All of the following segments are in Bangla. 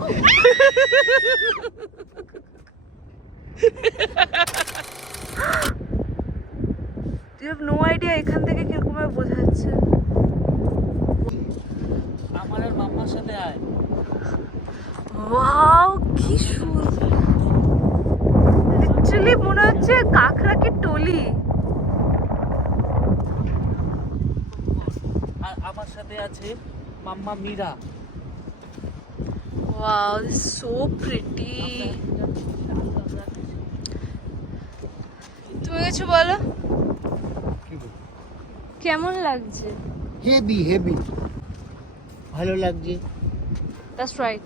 You have no idea এখান থেকে কিরকম ভাবে বোঝা যাচ্ছে। আমার আর মাম্মার সাথে আয়। ওয়াও কি সুন্দর, লিটারালি মনে হচ্ছে কাকড়াকে টলি। আর আমার সাথে আছে মাম্মা মীরা। Wow so pretty. তুমি কিছু বলো, কেমন লাগছে? হেভি হেভি ভালো লাগছে। That's right.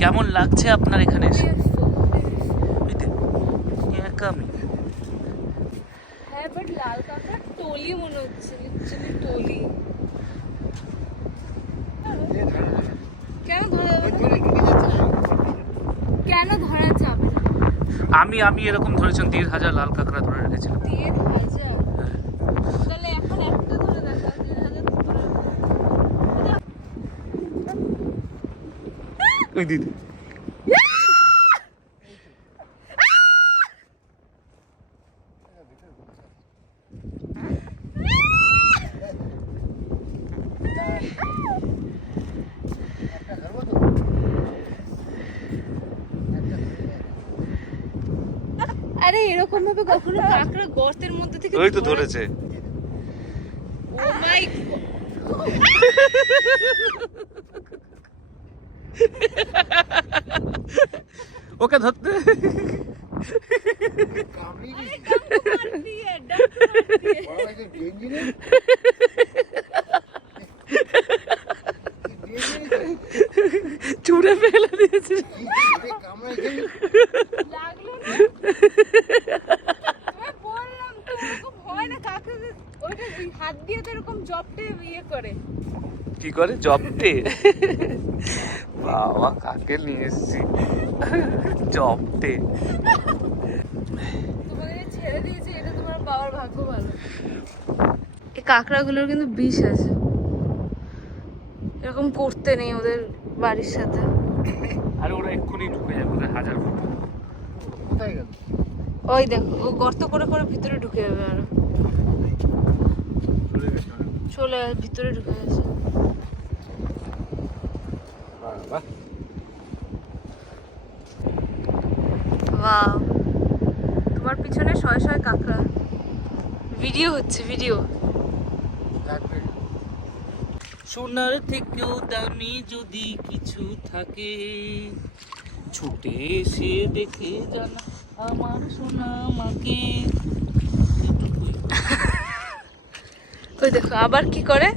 কেমন লাগছে আপনার এখানে এসে? হ্যাঁ বাট লাল কাঁকড়া টলি মনে হচ্ছে, লিটারালি টলি। কেন ধরা যাবে না? কেন ধরা যাবে না? আমি এরকম ধরেছেন 1,500 লাল কাঁকড়া ধরে রেখেছিলাম। 1,500? তাহলে এখন একটা ধরে দেখা, 1,500 ধরে। ওই দিদি আরে এরকম ভাবে কখনো কাঁকড়া গর্তের মধ্যে থেকে ওই তো ধরেছে। ও মাই ওকে ধরতে চুড়ে ফেলে দিয়েছে। লাগলো না? তোমায় বললাম তো ওরকম হয় না, কাকড়া ওইটা হাত দিয়ে তো এরকম জপটে ইয়ে করে। কি করে জপটে? বাবা কাকে নিয়ে এসেছি জপটে। তোমাকে ছেড়ে দিয়েছি, এটা তোমার বাবার ভাগ্য ভালো। এই কাঁকড়াগুলোর কিন্তু বিষ আছে, এরকম করতে নেই ওদের বাড়ির সাথে। আর ওরা এক্ষুনি ঢুকে যাবে, ওদের 1000 ফুট। কোথায় গেল? ওই দেখো ও গর্ত করে করে ভিতরে ঢুকে যাবে, আরো চলে ভিতরে ঢুকে গেছে। ওয়াও, তোমার পিছনে শয়ে শয়ে কাঁকড়া। ভিডিও হচ্ছে, ভিডিও। সোনার থেকেও দামি যদি কিছু থাকে, ছুটে এসে দেখে জানা আমার সোনা মাকে। ওই দেখো আবার কি করে।